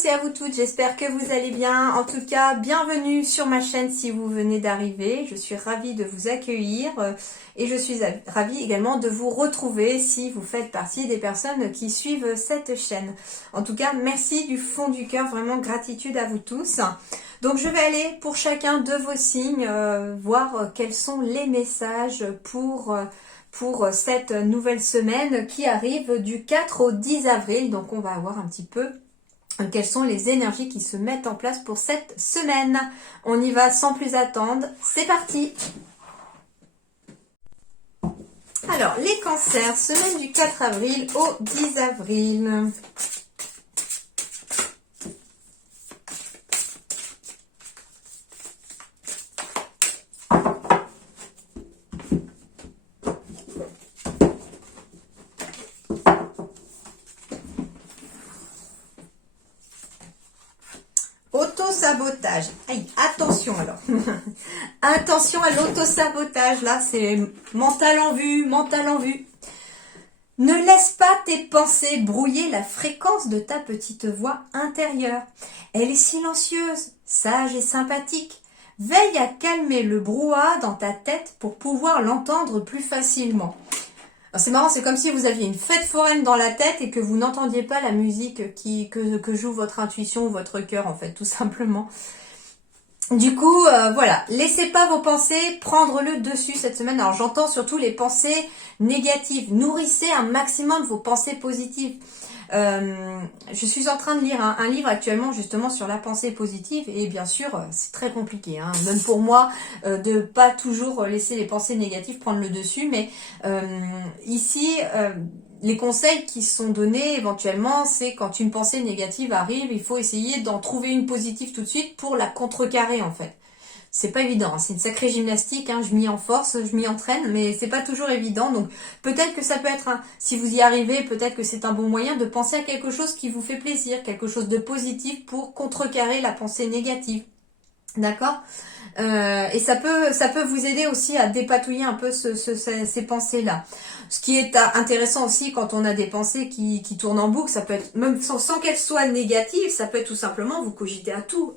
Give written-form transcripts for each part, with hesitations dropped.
tous et à vous toutes, j'espère que vous allez bien. En tout cas, bienvenue sur ma chaîne si vous venez d'arriver. Je suis ravie de vous accueillir et je suis ravie également de vous retrouver si vous faites partie des personnes qui suivent cette chaîne. En tout cas, merci du fond du cœur, vraiment gratitude à vous tous. Donc je vais aller pour chacun de vos signes voir quels sont les messages pour cette nouvelle semaine qui arrive du 4 au 10 avril. Donc on va voir un petit peu quelles sont les énergies qui se mettent en place pour cette semaine. On y va sans plus attendre. C'est parti! Alors, les cancers, semaine du 4 avril au 10 avril. Auto-sabotage. Aïe, attention alors. Attention à l'auto-sabotage. Là, c'est mental en vue, mental en vue. Ne laisse pas tes pensées brouiller la fréquence de ta petite voix intérieure. Elle est silencieuse, sage et sympathique. Veille à calmer le brouhaha dans ta tête pour pouvoir l'entendre plus facilement. C'est marrant, c'est comme si vous aviez une fête foraine dans la tête et que vous n'entendiez pas la musique que joue votre intuition ou votre cœur, en fait, tout simplement. Du coup, voilà, laissez pas vos pensées prendre le dessus cette semaine. Alors, j'entends surtout les pensées négatives. Nourrissez un maximum vos pensées positives. Je suis en train de lire un livre actuellement justement sur la pensée positive et bien sûr c'est très compliqué, hein, même pour moi de pas toujours laisser les pensées négatives prendre le dessus, mais ici les conseils qui sont donnés éventuellement, c'est quand une pensée négative arrive, il faut essayer d'en trouver une positive tout de suite pour la contrecarrer en fait. C'est pas évident, c'est une sacrée gymnastique, hein, je m'y en force, je m'y entraîne, mais c'est pas toujours évident. Donc peut-être que ça peut être, si vous y arrivez, peut-être que c'est un bon moyen de penser à quelque chose qui vous fait plaisir, quelque chose de positif pour contrecarrer la pensée négative. D'accord ? Et ça peut vous aider aussi à dépatouiller un peu ces pensées-là. Ce qui est intéressant aussi quand on a des pensées qui tournent en boucle, ça peut être, même sans qu'elles soient négatives, ça peut être tout simplement vous cogitez à tout.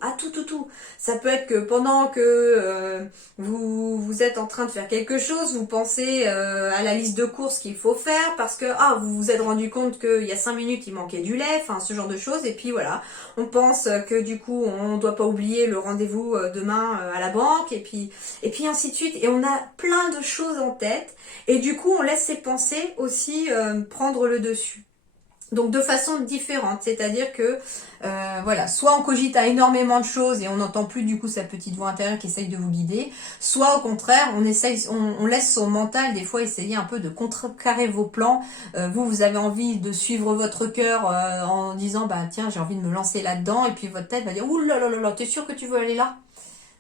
Ça peut être que pendant que vous êtes en train de faire quelque chose, vous pensez à la liste de courses qu'il faut faire parce que vous vous êtes rendu compte qu'il y a 5 minutes il manquait du lait, enfin ce genre de choses. Et puis voilà, on pense que du coup on doit pas oublier le rendez-vous demain à la banque et puis ainsi de suite. Et on a plein de choses en tête et du coup on laisse ces pensées aussi prendre le dessus. Donc de façon différente, c'est-à-dire que voilà, soit on cogite à énormément de choses et on n'entend plus du coup sa petite voix intérieure qui essaye de vous guider, soit au contraire on laisse son mental des fois essayer un peu de contrecarrer vos plans. Vous avez envie de suivre votre cœur en disant tiens j'ai envie de me lancer là-dedans, et puis votre tête va dire ouh là là là là, t'es sûr que tu veux aller là?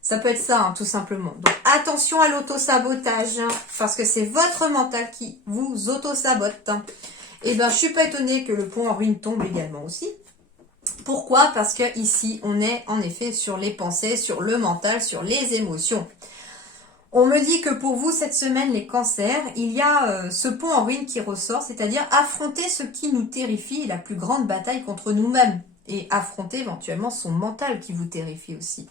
Ça peut être ça, hein, tout simplement. Donc, attention à l'auto-sabotage, hein, parce que c'est votre mental qui vous auto-sabote. Et je suis pas étonnée que le pont en ruine tombe également aussi. Pourquoi? Parce que ici, on est en effet sur les pensées, sur le mental, sur les émotions. On me dit que pour vous, cette semaine, les cancers, il y a ce pont en ruine qui ressort, c'est-à-dire affronter ce qui nous terrifie, la plus grande bataille contre nous-mêmes. Et affronter éventuellement son mental qui vous terrifie aussi.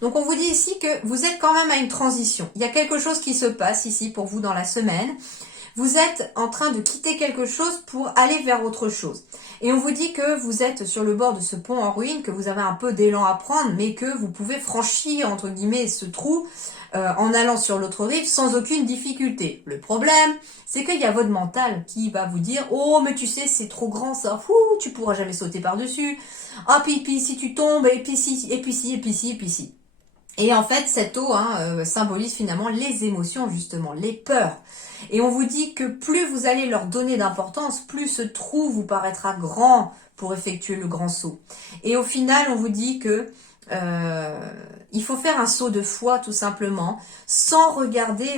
Donc on vous dit ici que vous êtes quand même à une transition. Il y a quelque chose qui se passe ici pour vous dans la semaine. Vous êtes en train de quitter quelque chose pour aller vers autre chose. Et on vous dit que vous êtes sur le bord de ce pont en ruine, que vous avez un peu d'élan à prendre, mais que vous pouvez franchir, entre guillemets, ce trou en allant sur l'autre rive sans aucune difficulté. Le problème, c'est qu'il y a votre mental qui va vous dire « Oh, mais tu sais, c'est trop grand ça, fou, tu pourras jamais sauter par-dessus. Ah, puis si tu tombes, et puis si, et puis si, et puis si, et puis si. » Et en fait, cette eau symbolise finalement les émotions, justement, les peurs. Et on vous dit que plus vous allez leur donner d'importance, plus ce trou vous paraîtra grand pour effectuer le grand saut. Et au final, on vous dit que il faut faire un saut de foi tout simplement, sans regarder,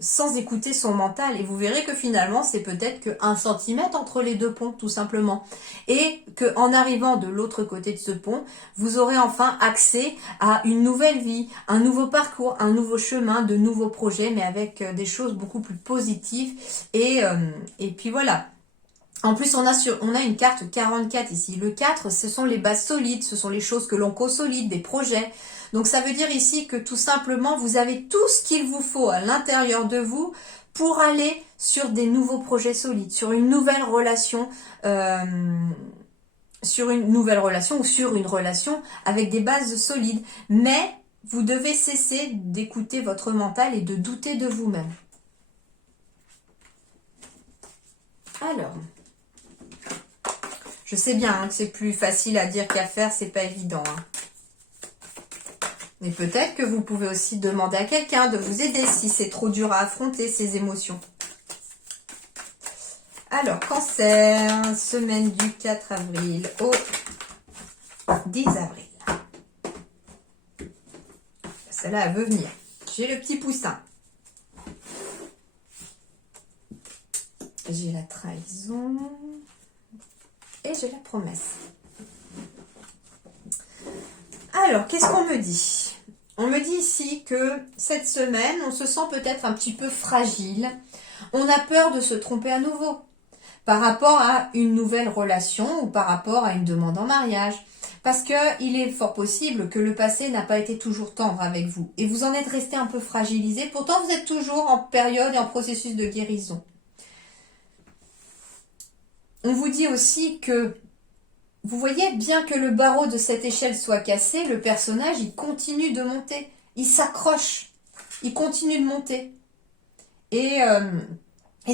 sans écouter son mental. Et vous verrez que finalement, c'est peut-être que 1 centimètre entre les deux ponts tout simplement. Et qu'en arrivant de l'autre côté de ce pont, vous aurez enfin accès à une nouvelle vie, un nouveau parcours, un nouveau chemin, de nouveaux projets, mais avec des choses beaucoup plus positives. Et puis voilà. En plus, on a une carte 44 ici. Le 4, ce sont les bases solides, ce sont les choses que l'on consolide, des projets. Donc ça veut dire ici que tout simplement, vous avez tout ce qu'il vous faut à l'intérieur de vous pour aller sur des nouveaux projets solides, sur une nouvelle relation, ou sur une relation avec des bases solides. Mais vous devez cesser d'écouter votre mental et de douter de vous-même. Alors... Je sais bien hein, que c'est plus facile à dire qu'à faire, c'est pas évident. Hein. Mais peut-être que vous pouvez aussi demander à quelqu'un de vous aider si c'est trop dur à affronter ces émotions. Alors, Cancer, semaine du 4 avril au 10 avril. Celle-là, elle veut venir. J'ai le petit poussin. J'ai la trahison. Et j'ai la promesse. Alors, qu'est-ce qu'on me dit? On me dit ici que cette semaine, on se sent peut-être un petit peu fragile. On a peur de se tromper à nouveau par rapport à une nouvelle relation ou par rapport à une demande en mariage. Parce qu'il est fort possible que le passé n'a pas été toujours tendre avec vous. Et vous en êtes resté un peu fragilisé. Pourtant, vous êtes toujours en période et en processus de guérison. On vous dit aussi que, vous voyez, bien que le barreau de cette échelle soit cassé, le personnage, il continue de monter. Il s'accroche. Il continue de monter. Et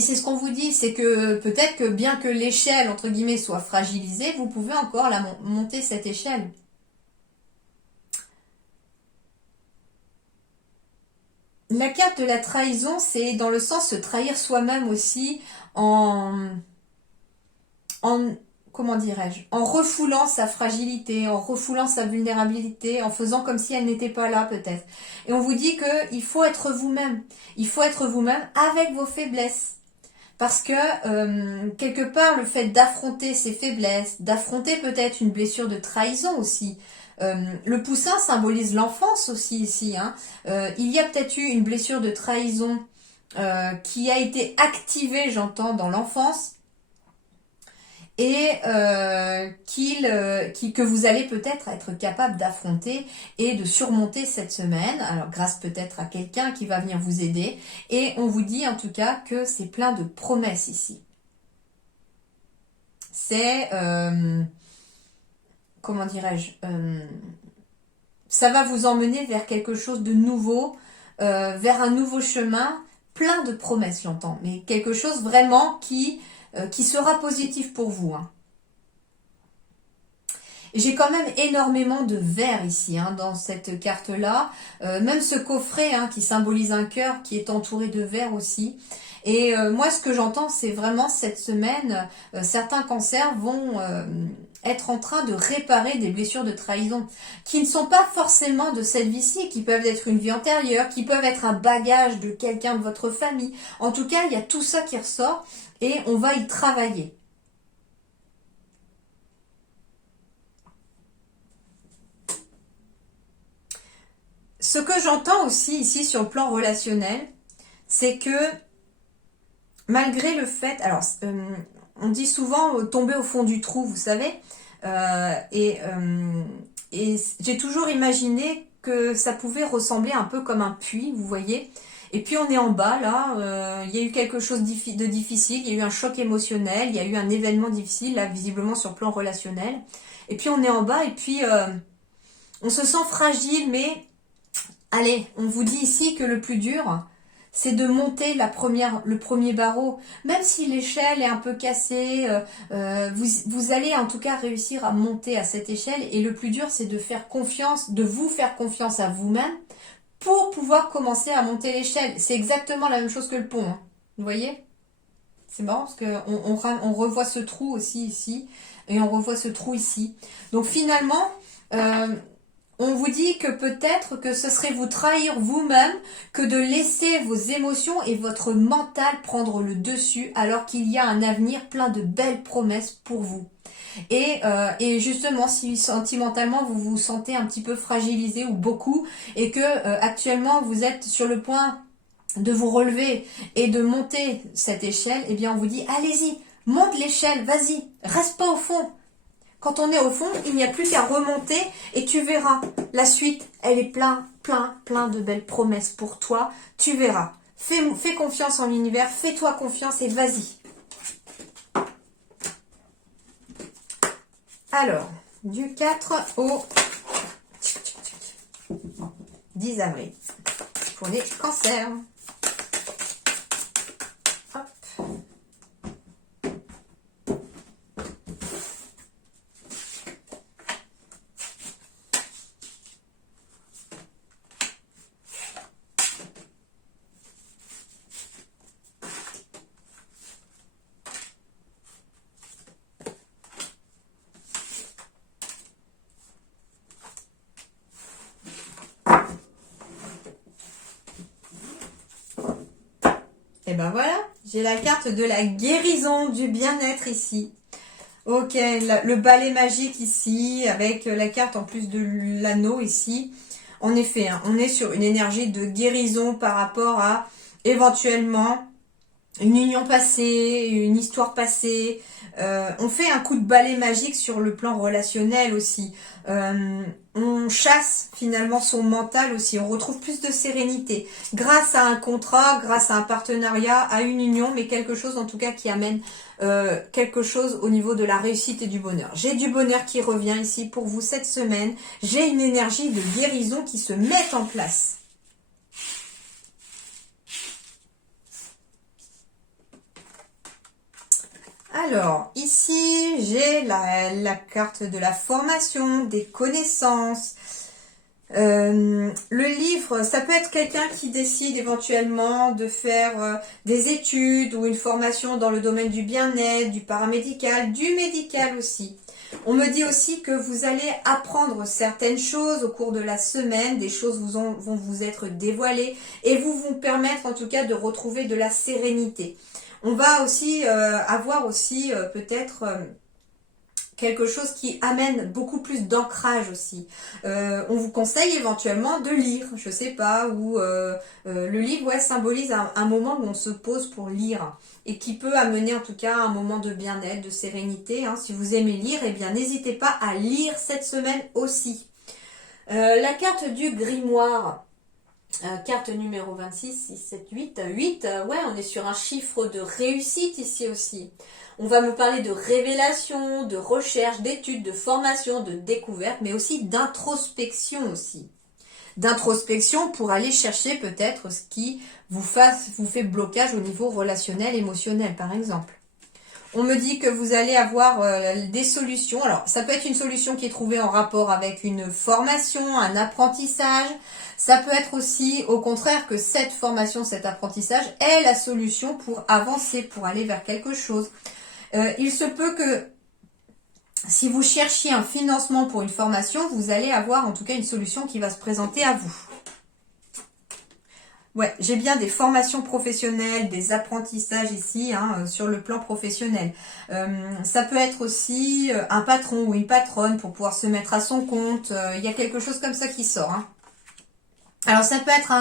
c'est ce qu'on vous dit, c'est que peut-être que bien que l'échelle, entre guillemets, soit fragilisée, vous pouvez encore monter cette échelle. La carte de la trahison, c'est dans le sens de se trahir soi-même aussi comment dirais-je, en refoulant sa fragilité, en refoulant sa vulnérabilité, en faisant comme si elle n'était pas là peut-être. Et on vous dit qu'il faut être vous-même. Il faut être vous-même avec vos faiblesses. Parce que quelque part, le fait d'affronter ses faiblesses, d'affronter peut-être une blessure de trahison aussi. Le poussin symbolise l'enfance aussi ici. Hein. Il y a peut-être eu une blessure de trahison qui a été activée, j'entends, dans l'enfance. Et que vous allez peut-être être capable d'affronter et de surmonter cette semaine. Alors grâce peut-être à quelqu'un qui va venir vous aider. Et on vous dit en tout cas que c'est plein de promesses ici. C'est, comment dirais-je, ça va vous emmener vers quelque chose de nouveau, vers un nouveau chemin, plein de promesses j'entends. Mais quelque chose vraiment qui sera positif pour vous. Hein. J'ai quand même énormément de vert ici, hein, dans cette carte-là. Même ce coffret hein, qui symbolise un cœur qui est entouré de vert aussi. Et moi, ce que j'entends, c'est vraiment cette semaine, certains cancers vont être en train de réparer des blessures de trahison qui ne sont pas forcément de cette vie-ci, qui peuvent être une vie antérieure, qui peuvent être un bagage de quelqu'un de votre famille. En tout cas, il y a tout ça qui ressort. Et on va y travailler. Ce que j'entends aussi ici sur le plan relationnel, c'est que malgré le fait... Alors, on dit souvent tomber au fond du trou, vous savez. Et j'ai toujours imaginé que ça pouvait ressembler un peu comme un puits, vous voyez. Et puis on est en bas là, il y a eu quelque chose de difficile, il y a eu un choc émotionnel, il y a eu un événement difficile là visiblement sur le plan relationnel. Et puis on est en bas et puis on se sent fragile, mais allez, on vous dit ici que le plus dur, c'est de monter le premier barreau. Même si l'échelle est un peu cassée, vous allez en tout cas réussir à monter à cette échelle. Et le plus dur, c'est de faire confiance, de vous faire confiance à vous-même, pour pouvoir commencer à monter l'échelle. C'est exactement la même chose que le pont. Hein. Vous voyez? C'est marrant parce qu'on revoit ce trou aussi ici. Et on revoit ce trou ici. Donc finalement, on vous dit que peut-être que ce serait vous trahir vous-même que de laisser vos émotions et votre mental prendre le dessus alors qu'il y a un avenir plein de belles promesses pour vous. Et justement, si sentimentalement vous vous sentez un petit peu fragilisé ou beaucoup et que actuellement vous êtes sur le point de vous relever et de monter cette échelle, eh bien on vous dit allez-y, Monte l'échelle, vas-y, reste pas au fond. Quand on est au fond, il n'y a plus qu'à remonter et tu verras. La suite, elle est plein de belles promesses pour toi. Tu verras. Fais confiance en l'univers, fais-toi confiance et vas-y. Alors, du 4 au 10 avril pour les cancers. Hop. Et ben voilà, j'ai la carte de la guérison, du bien-être ici. Ok, le balai magique ici, avec la carte en plus de l'anneau ici. En effet, hein, on est sur une énergie de guérison par rapport à éventuellement une union passée, une histoire passée. On fait un coup de balai magique sur le plan relationnel aussi. On chasse finalement son mental aussi. On retrouve plus de sérénité grâce à un contrat, grâce à un partenariat, à une union, mais quelque chose en tout cas qui amène quelque chose au niveau de la réussite et du bonheur. J'ai du bonheur qui revient ici pour vous cette semaine. J'ai une énergie de guérison qui se met en place. Alors, ici, j'ai la carte de la formation, des connaissances. Le livre, ça peut être quelqu'un qui décide éventuellement de faire des études ou une formation dans le domaine du bien-être, du paramédical, du médical aussi. On me dit aussi que vous allez apprendre certaines choses au cours de la semaine, des choses vont vous être dévoilées et vous permettre en tout cas de retrouver de la sérénité. On va aussi avoir aussi peut-être quelque chose qui amène beaucoup plus d'ancrage aussi. On vous conseille éventuellement de lire, je sais pas, ou le livre symbolise un moment où on se pose pour lire et qui peut amener en tout cas un moment de bien-être, de sérénité. Hein. Si vous aimez lire, eh bien n'hésitez pas à lire cette semaine aussi. La carte du grimoire. Carte numéro 26, 6, 7, 8. 8, ouais, on est sur un chiffre de réussite ici aussi. On va me parler de révélation, de recherche, d'études, de formation, de découverte, mais aussi d'introspection aussi. D'introspection pour aller chercher peut-être ce qui vous fait blocage au niveau relationnel, émotionnel par exemple. On me dit que vous allez avoir des solutions. Alors, ça peut être une solution qui est trouvée en rapport avec une formation, un apprentissage. Ça peut être aussi, au contraire, que cette formation, cet apprentissage est la solution pour avancer, pour aller vers quelque chose. Il se peut que si vous cherchiez un financement pour une formation, vous allez avoir en tout cas une solution qui va se présenter à vous. Ouais, j'ai bien des formations professionnelles, des apprentissages ici, hein, sur le plan professionnel. Ça peut être aussi un patron ou une patronne pour pouvoir se mettre à son compte. Il y a quelque chose comme ça qui sort. Hein. Alors ça peut être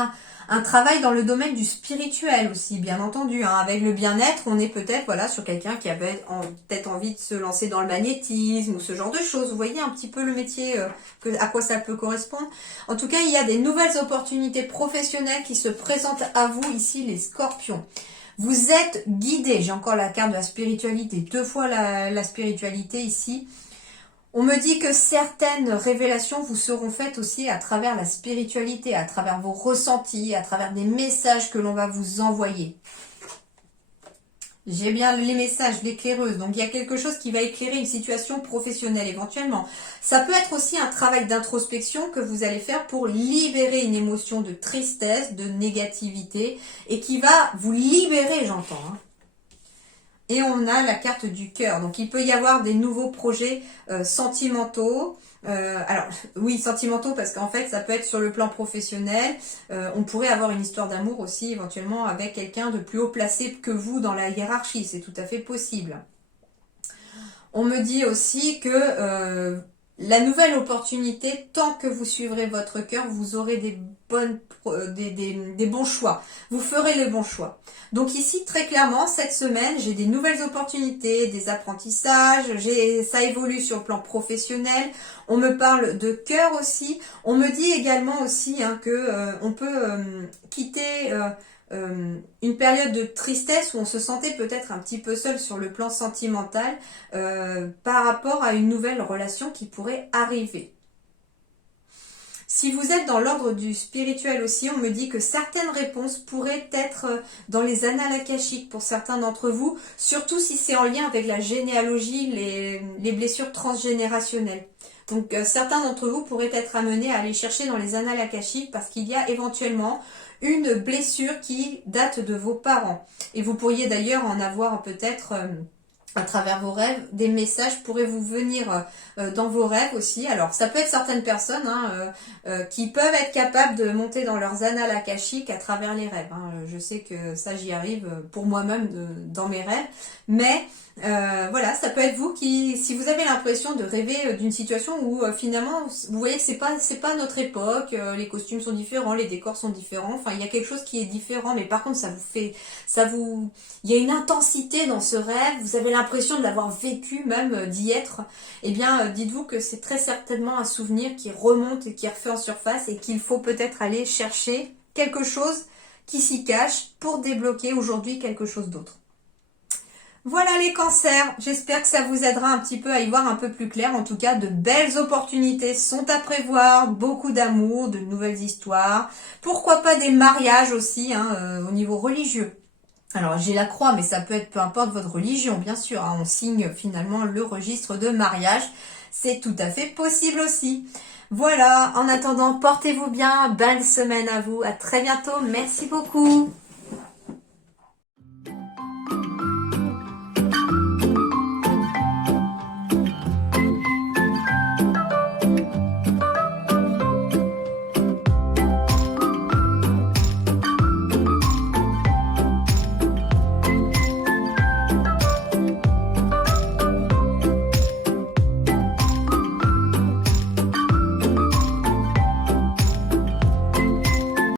un travail dans le domaine du spirituel aussi, bien entendu. Hein. Avec le bien-être, on est peut-être voilà sur quelqu'un qui avait peut-être envie de se lancer dans le magnétisme ou ce genre de choses. Vous voyez un petit peu le métier, à quoi ça peut correspondre. En tout cas, il y a des nouvelles opportunités professionnelles qui se présentent à vous ici, les scorpions. Vous êtes guidés. J'ai encore la carte de la spiritualité. 2 fois la spiritualité ici. On me dit que certaines révélations vous seront faites aussi à travers la spiritualité, à travers vos ressentis, à travers des messages que l'on va vous envoyer. J'ai bien les messages, l'éclaireuse. Donc, il y a quelque chose qui va éclairer une situation professionnelle éventuellement. Ça peut être aussi un travail d'introspection que vous allez faire pour libérer une émotion de tristesse, de négativité et qui va vous libérer, j'entends. Hein. Et on a la carte du cœur. Donc, il peut y avoir des nouveaux projets sentimentaux. Alors, oui, sentimentaux parce qu'en fait, ça peut être sur le plan professionnel. On pourrait avoir une histoire d'amour aussi, éventuellement, avec quelqu'un de plus haut placé que vous dans la hiérarchie. C'est tout à fait possible. On me dit aussi que la nouvelle opportunité, tant que vous suivrez votre cœur, vous aurez des bons choix. Vous ferez les bons choix. Donc ici, très clairement, cette semaine, j'ai des nouvelles opportunités, des apprentissages, ça évolue sur le plan professionnel. On me parle de cœur aussi. On me dit également aussi que on peut quitter une période de tristesse où on se sentait peut-être un petit peu seul sur le plan sentimental par rapport à une nouvelle relation qui pourrait arriver. Si vous êtes dans l'ordre du spirituel aussi, on me dit que certaines réponses pourraient être dans les annales akashiques pour certains d'entre vous, surtout si c'est en lien avec la généalogie, les blessures transgénérationnelles. Donc certains d'entre vous pourraient être amenés à aller chercher dans les annales akashiques parce qu'il y a éventuellement une blessure qui date de vos parents. Et vous pourriez d'ailleurs en avoir peut-être à travers vos rêves, des messages pourraient vous venir dans vos rêves aussi. Alors ça peut être certaines personnes qui peuvent être capables de monter dans leurs annales akashiques à travers les rêves. Je sais que ça j'y arrive pour moi-même dans mes rêves. Mais voilà, ça peut être vous qui, si vous avez l'impression de rêver d'une situation où finalement vous voyez que c'est pas notre époque, les costumes sont différents, les décors sont différents, enfin il y a quelque chose qui est différent, mais par contre il y a une intensité dans ce rêve, vous avez l'impression de l'avoir vécu même, d'y être, eh bien dites-vous que c'est très certainement un souvenir qui remonte et qui refait en surface et qu'il faut peut-être aller chercher quelque chose qui s'y cache pour débloquer aujourd'hui quelque chose d'autre. Voilà les cancers, j'espère que ça vous aidera un petit peu à y voir un peu plus clair. En tout cas, de belles opportunités sont à prévoir, beaucoup d'amour, de nouvelles histoires. Pourquoi pas des mariages aussi au niveau religieux. Alors j'ai la croix, mais ça peut être peu importe votre religion, bien sûr. On signe finalement le registre de mariage. C'est tout à fait possible aussi. Voilà, en attendant, portez-vous bien, belle semaine à vous. À très bientôt, merci beaucoup.